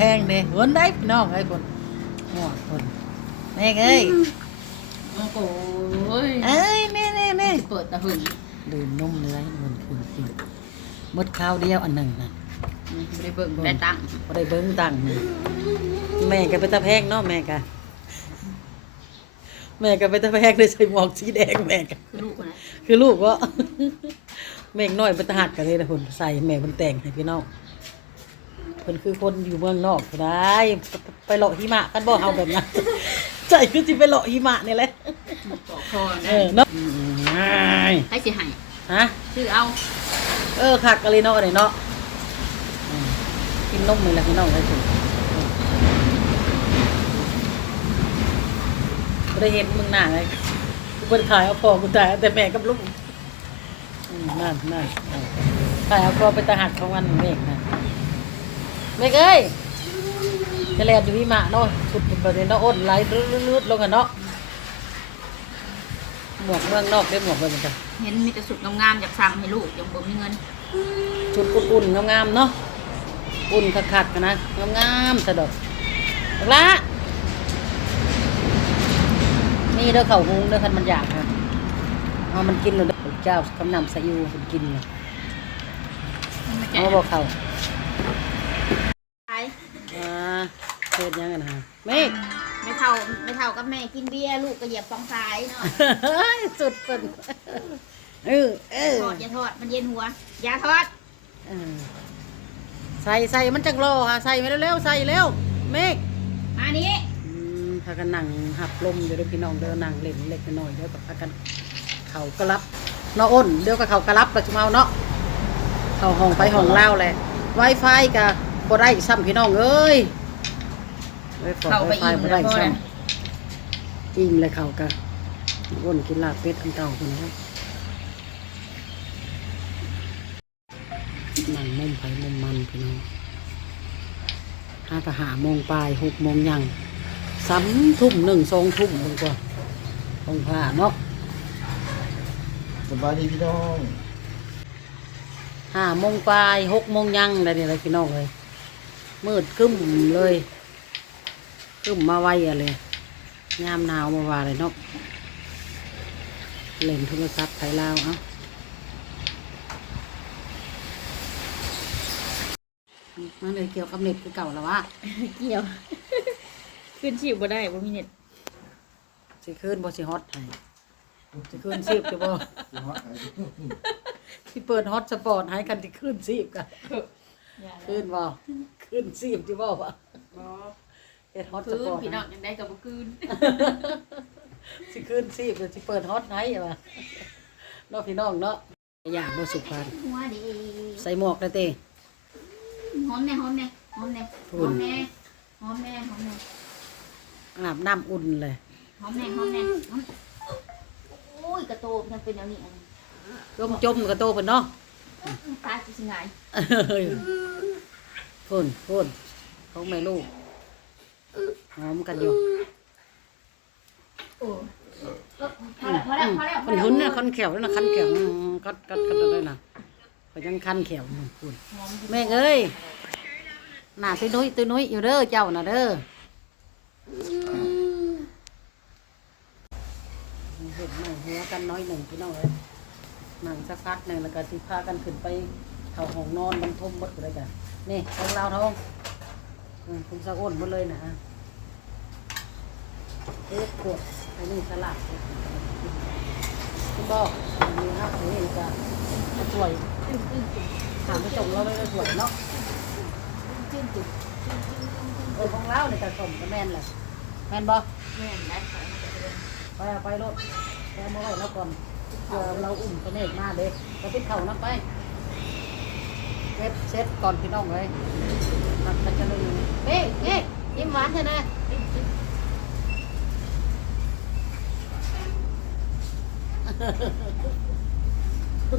แพงเด้คนได้พี่น้องไอ้คนหมวกคนแม่เอ้ยโอ้โหยเอ้ยนี่นี่นี่สิเปิดตะหึงดื่มนมเนื้อให้มันคืนคืนหมดข้าวเดียวอันหนึ่งนะนี่ไม่ได้เบิ่งได้ตังค์พอได้เบิ้งตังค์นี่แม่ก็ไปตะแพงเนาะแม่ก็แม่ก็ไปตะแพงเลยใส่หมวกสีแดงแม่ก็คือลูกคนนั้นคือลูกวะแม่งน้อยเป็นทหารกันเลยนะคนใส่แม่มันแต่งให้พี่น้อง เพิ่นคือคนอยู่เมืองนอกผู้ได้ไปไปเลาะหิมะกันบ่เฮาแบบนั้นใจคือสิไปเลาะหิมะนี่แหละต่อคอเอนะอเนาะอืมให้สิให้ฮะชื่อเอา เออคักกันเลยเนาะนี่เนาะอืมกินนมนี่แหละพี่น้องได้ถึงบ่ได้เห็นมึงหน้าไงกูบ่ได้ถ่ายเอาพ่อกูถ่ายเอาแต่แม่กับลูกอืมนั่นนั่นเอาถ่ายเอาพ่อไปตาหักของมันเมฆนะ เมฆเอ้ยจะแลดอยู่หิมะเนาะสุดประเด็นเนาะอ้นไหลลืดๆลงกันเนาะหมวกเมืองนอกได้หมวกไปเหมือนกันเห็นมีแต่สุดงามๆอยากสั่งให้ลูกยังบ่มีเงิน ชุดอุ่นๆงามๆเนาะอุ่นคักๆนะงามๆสะดอกบักละนี่เด้อเข่าหุงเด้อคันมันอยากค่ะเอามันกินเลยเด้อเจ้ากำนำใส่ยูมันกินเลยเอาบอกเขาขายอ่า เฮ็ดยังไงนะเมฆไม่เท่าไม่เท่ากับแม่กินเบียร์ลูกก็เหยียบฟองซ้ายเนาะสุดเปิ่นเออเออทอดอย่าทอดมันเย็นหัวอย่าทอดเออใส่ใส่มันจังรอค่ะใส่ไปเร็วๆใส่เร็วเมฆมานี้อืมพากันนั่งหับลมอยู่เด้วยพี่น้องเด้อนั่งเล่นเล็กน้อยเดี๋ยวก็พากันเขากระลับเนาะอ้นเดี๋ยวก็เขากระลับประชุมเอาเนาะเขาห้องไปห้องเล่าแหละไวไฟก็บ่ได้ซ้ำพี่น้องเอ้ยไวไฟ เข้าไปไวไฟอิ่มบ่แล้ได้วพอซ้แล้วำอิ่มเลยเขาก็อ้นกินลาบเป็ดอันเก่าคนนี้นั่งมุมไผมุมมันพี่น้องห้ากะหาโมงปลายหกโมงยังซ้ำทุ่มหนึ่งสองทุ่มดีกว่าตรงผ้าเนาะสบายดีพี่น้องห้าโมงปลายหกโมงยังได้นี่เลยพี่น้องเลยมืดครึ้มเลย ครึ้มมาไวอะเลยยามหนาวมาว่าเลยเนาะเล่นโทรศัพท์ไทยลาวเอ้ามันเลยเกี่ยวกับเน็ตคือเก่าแล้ววะเกี่ยว ขึ้นชีพบ่ได้บ่มีเน็ตสิคืนบ่สิฮอตให้สิคืนซีบจะบ่ที่เปิดฮอตสปอร์ตให้กันที่คืนซีบกันขึ้นบ่ขึ้นซีบที่บ่ปะ เฮ็ดฮอตสคืนปอร์ตพี่น้อนะงยังได้กับบ่คืนสิขึ้นซีบสิเปิดฮอตให้ว่ะเนาะพี่น้องเนาะอย่างบ่สุพรรณหัวดีใส่หมวกได้เต้หอมแน่หอมแน่หอมแน่พูหอดมแน่หอมแน่หอมแน่อาบน้ำอุ่นเลยหอมแน่หอมแน่หอมโอ้ยกระโตมันเป็นอย่างนี้อันจมจมกระโตเพิ่นเนาะตายสิไงเอ้ยพุ่นพุ่นของแม่ลูกห อมกันอยู่โอ้พอแล้วพอแล้วพอแล้วคนหุ่นน่ะคันแขวนั่นน่ะคันแขวอืมกัดกัดกัดได้น่ะก็ยังคันแขวอยู่พุ่นหอมแม่เอ้ยหน้าตุ้ยนุ้ยตุ้ยนุ้ยอยู่เด้อเจ้าน่ะเด้อเห็นหน่อยหัวกันน้อยหนึ่งพี่น้องเลยนั่งสักพักหนึ่งแล้วก็สิพากันขึ้นไปเข้าห้องนอนบรรทมหมดเลยกันนี่ของเราทองอืมคุณสะอ้นหมดเลยนะ เอ๊ะขวดไอ้นี่สลัดคุณบอกมีครับนี่จะจะสวยถามไปจงเราไม่ได้สวยเนาะเออของเราเนี่ยแต่สมก็แม่นแหละแม่นบ่แม่นได้ค่ะไปเอาไปรถแกมาไว้แล้วก่อนเผื่อเราอุ่มตัวเนกมาเด็กเราติดเข่านับไปเซ็ตเซ็ตก่อนพี่น้องเลยนักตะจะลุยเฮ้ยเฮ้ยยิ้มหวานเถอะนะเห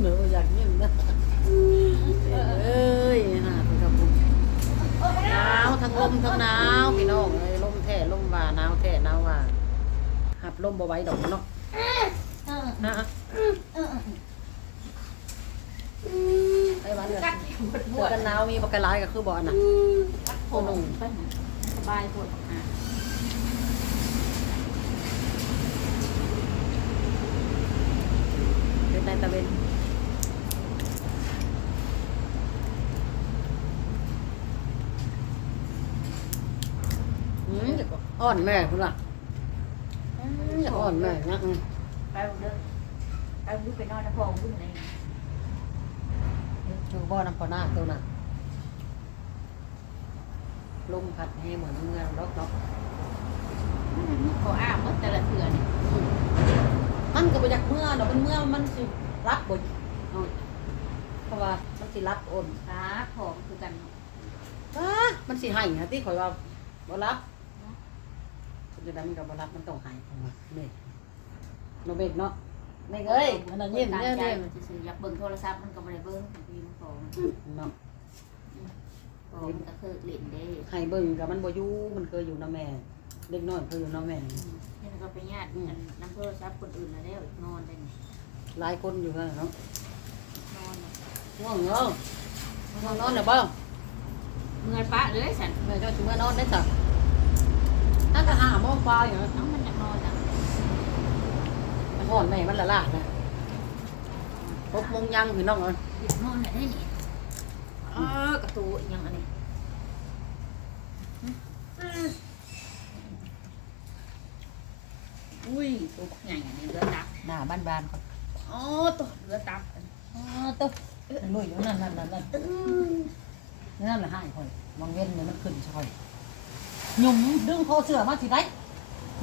นืออยากยิ้มนะเอ้ยน่าเป็นกับผมหนาวทั้งลมทั้งหนาวพี่น้องเอ้ยลมแท้ลมว่าหนาวแท้หนาวว่าหับลมบ่ไหว้ดอกเนาะนะไอ้วันเนี่ยเสื้อกันหนาวมีปากกาลายก็คือบ่อนน่ะโอ้นุ่งอ่ ตะเวนอืมอ่อนแม่คุณล่ะจะอ่อนแม่นักไไปบุกเด้อไปบุกไปนอนนะพ่อบุกไหนดูบ่อน้ำปอหน้าตัวน่ะลมพัดให้เหมือนเมืองรกเกาะขออ้ามันแต่ละเถื่อนมันก็ไปจากเมื่อเดอกเป็นเมื่อมันสิ รับบ่เอาเพราะว่ามันสิรับโอนตาขอคือกันเนาะอ้ามันสิให้ฮะที่ข่อยว่าบ่รับมันจะได้มันก็บ่รับมันต้องให้ของว่านี่โนเบกเนาะนี่เอ้ยอันนั้นยิ้มตามเนี่ยใจเนี่ยมันซื่อๆอยากเบิ่งโทรศัพท์มันก็บ่ได้เบิ่งพี่มันขอเนาะขอมันก็คือเล่นเด้ให้เบิ่งกับมันบ่อยู่มันเคยอยู่นำแม่เด็กน้อยเคยอยู่นำแม่นี่มันก็ไปญาติอันนำโทรศัพท์คนอื่นมาแล้วนอนได้นี่ หลายคนอยู่นั่นน่ะเนาะนอนน่ะง่วงเนาะง่วงนอนน่ะบ่เมื่อยปะเลยสันแม่เจ้าสิมานอนได้จ้ะนั่นก็หาโมงกว่าอยู่นะเอ้ามันอยากนอนอะมันฮ้อนแม่มันละลาดนะหกโมงยังพี่น้องเอ้ยอยากนอนได้นี่เออกระตูอีหยังอันนี้อุ้ยตัวบักใหญ่อันนี้เรือตักหน้าบ้านๆก่อน อ๋อตัวเรือตักอ๋อตุ๊บลุยอยู่นั่นนั่นนั่นนั่นนั่นแหละห้ข่อยมองเว้นเนี่ยมันขึ้นซอยหยุ่มดึงคอเสือมาสิได้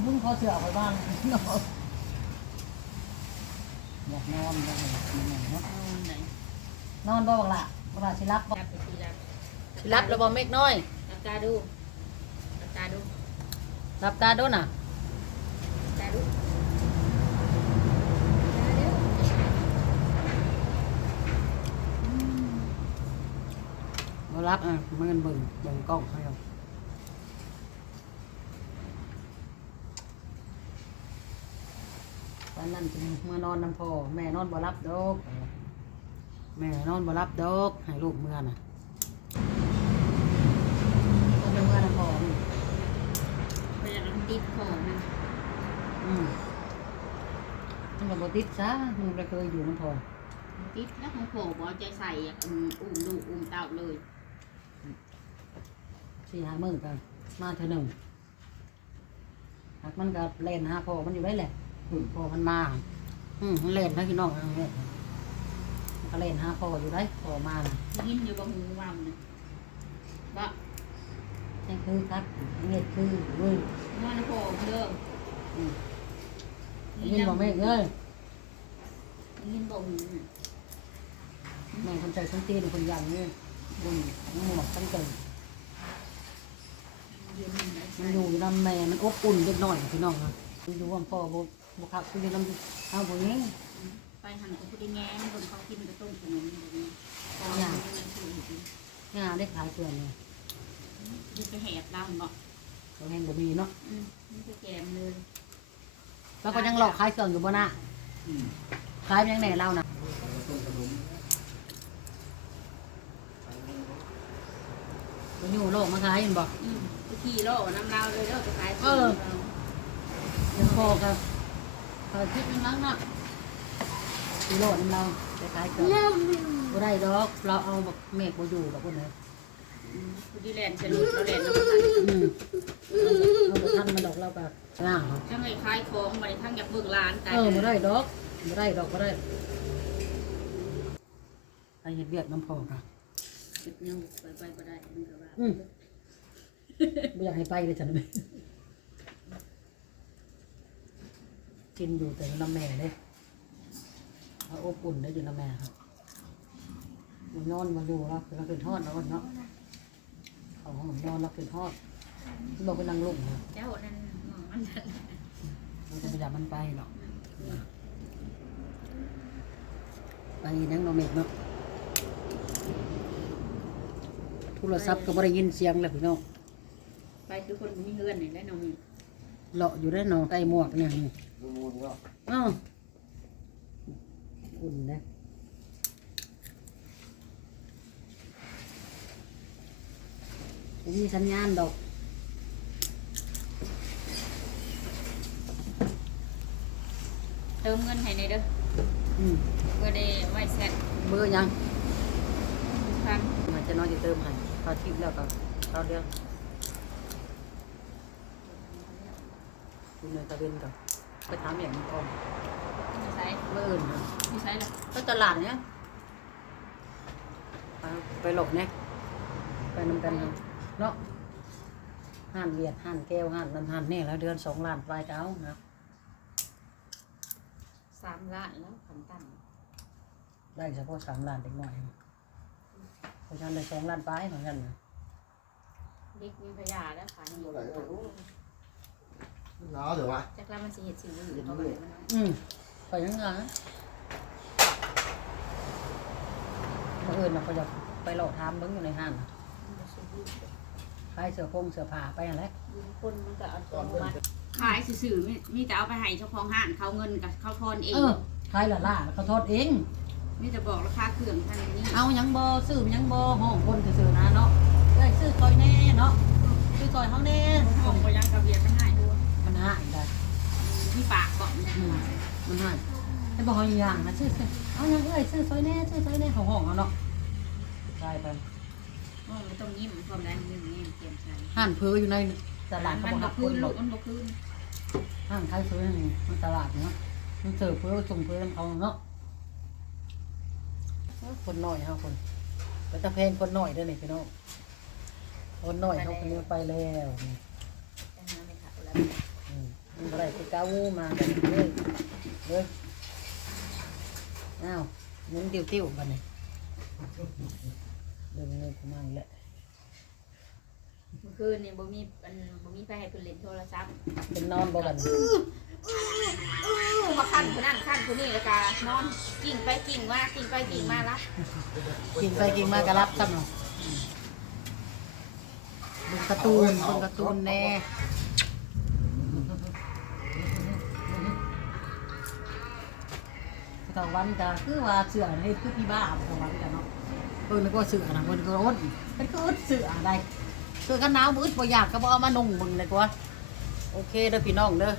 ดึงคอเสือไปบ้างอยากนอนได้ไหมเนาะเอาไหนนอนบ่บักละบักละสิรับบ่รับไปทีรับสิรับแล้วบ่เมกน้อยรับตาดูรับตาดูรับตาโดนน่ะ รับตาดูตาเด้ออืม บ่ รับอะมันเบิ่งเบิ่งกล้องให้เอาตอนนั้นจึงมานอนนำพ่อแม่นอนบ่รับดอกแม่นอนบ่รับดอกให้ลูกเมื่อน่ะก็เป็นเมื่อนำพ่อนี่เวลามันติดคอมันอืมมันก็บ่ติดซะมันบ่เคยอยู่นำพ่อมันติดแล้วของผมบอใจใส่อะอืมอุ้มลูกอุ้มเต้าเลย สี่ห้ามื้อกันมาเท่าหนึงหากมันก็เล่นหาพ่อมันอยู่ได้แหละอืมพ่อมันมา อืมมันเล่นให้พี่น้องเอาเล่นมันก็เล่นหาพ่ออยู่ได้พ่อมาน่ะยินอยู่บางหูวามนะว่านี่คือครับนี่คือเว้ยนอนโผล่เด้ออืมยินบอกแม่เอ้ยยินบอกหูน่ะแม่คนใจคนตีนคนยันนี่บุญมันหมดตั้งใจยินนะ มันอยู่นำแม่มันอบอุ่นเล็กน้อยพี่น้องนะมันอยู่ว่าพ่อบ่บ่คักคืออยู่นำเอาบ่นี้ไปหันกับผู้ดีแง่มันโดนเขากินกระต้มขนมแบบนี้อย่างนี้งานได้ขายเกินเลยดูไปแหบเราเนาะเขาแห้งบ่มีเนาะอืมนี่คือแกมเลยแล้วก็ยังหลอกขายเครื่องอยู่บ่น่ะขายยังแหน่เราน่ะ มันอยู่โลกมาขายเห็นบ่อืมไปขี่โลน้ำเราเลยเด้อไปขายยังพอกับขายคิดนึงนังน่ะกิโลนึงเราไปขายเครื่องบ่ได้ดอก เราเอาแบบเมฆบ่อยู่ดอกพุ่นเด้อผู้ดีแลนจะรู้เราแลนน้ำมันอืมเอาไปทันมาดอกเราก็ล่างเอาทั้งไอ้คลายของมาทั้งอยากเบิกร้านตายเออบ่ได้ดอกบ่ได้ดอกบ่ได้ไปเฮ็ดเวียกน้ำพอ ค่ะยังไปไปก็ได้มันก็ว่าอืมบ่อยากให้ไปเลยฉันไม่กินอยู่แต่น้ำแม่เด้เอาอบอุ่นได้อยู่น้ำแม่ครับมันนอนมาดูแล้วเราเป็นทอดแล้วเนาะเอาหองนอนเราเป็นทอดที่บอกเป็นนางลุงนะเจ้านั่นมันเราจะพยายามมันไปหรอกไปนั่งนอนเมกเนาะ โทรศัพท์ก็บ่ได้ยินเสียงเลยพี่น้องไปคือคนมีเฮือนนี่ได้น้องมีเลาะอยู่ได้เนาะใต้หมวกเนี่ยนี่ดูมูลก็อ้าวอุ่นนะบ่มีสัญญาณดอกเติมเงินให้ในเด้ออืมเพื่อได้ไว้แซดเบอร์ยังพันมันจะน้อยจะเติมให้ เขาทิปแล้วก็เขาเรื่องเอยู่ในตะเวนกับไปถามอย่างนี้ก่อนมีไซส์เมื่ออื่นนะมีไซส์เหรอก็ตลาดเนี้ยไปไปหลบเนี่ยไปนำกันเนาะเนาะห่านเวียดห่านแก้วห่านนั่นห่านนี่แล้วเดือนสองล้านปลายเก้านะสามล้านแล้วขันตันได้เฉพาะสามล้านเด็กหน่อยเพราะฉะนั้นได้สองล้านปลายเหมือนกันนะเด็กมีพยาแล้วขายอยู่หนาวเดี๋ยววะจากแล้วมันสิเห็ดสิ่งอื่นเขาเลยมันอืมไปยังไงเมื่ออื่นเราก็จะไปหลอกทามเบิ้งอยู่ในห้างน่ะขายเสื้อพงเสื้อผ้าไปอะไรยืนคนมันก็เอาตัวมาขายสื่อๆมีมีแต่เอาไปให้เจ้าของห้านเขาเงินกับเขาทอนเองเออขายละล่าเขาทอดเอง มีแต่บอกราคาเครื่องท่านนี้เอาหยังบ่ซื้อหยังบ่ห้องคนซื่อๆนะเนาะเอ้ยซื้อซอยแน่เนาะซื้อซอยเฮาแน่ห้องก็ยังกระเบียนไม่ให้ดูมันหายได้มีปากบอกมันอืมมันหายให้บ่เฮาอย่างนะซื้อซื้อเอาหยังเอ้ยซื้อซอยแน่ซื้อซอยแน่ของห้องเอาเนาะใช่ไปห้องไม่ต้องยิ้มความแรงยิ้มยิ้มเตรียมใส่ห้านเพืออยู่ในตลาดเขามันบ่บฮักบคืคนนหรลูอกกมันบอกคืนห้างขายเพือนี่มันตลาดเนาะมันเสิร์ฟเพือส่งเพือนํเขาเนาะเอ้อ คนน้อยเฮาคนไปตะแพงคนน้อยเด้อนี่พี่น้องคนน้อยเขาคนนี้ไปแล้วนี่แต่น้ำไม่ขาดแล้วอืมมันอะไรไปก้าวมากันเลยเลยอ้าวมันติ้วติ้วๆกันเลยเดินเงินกูมาอีกแล้วเมื่อคืนนี่บ่มีมันบ่มีไปให้เพิ่นเล่นโทรศัพท์เป็นนอนบ่กัน มาขั้นคนนั้นขั้นคนนี้แล้วก็นอนกิ่งไปกิ่งมากิ่งไปกิ่งมาละกินไปกินมากระรับซ้ำเนาะอืมเบิ่งการ์ตูนเบิ่งการ์ตูนแน่ตะวันก็คือว่าเสือนี่คือพี่บ้าตะวันกันเนาะเพิ่นนึกว่าเสือนะเพิ่นก็ร้นเป็นคืออึดเสือได้เสือกันหนาวมืดบ่อยากก็บ่เอามานุ่งมึงเลยกว่าโอเคเด้อพี่น้องเด้อ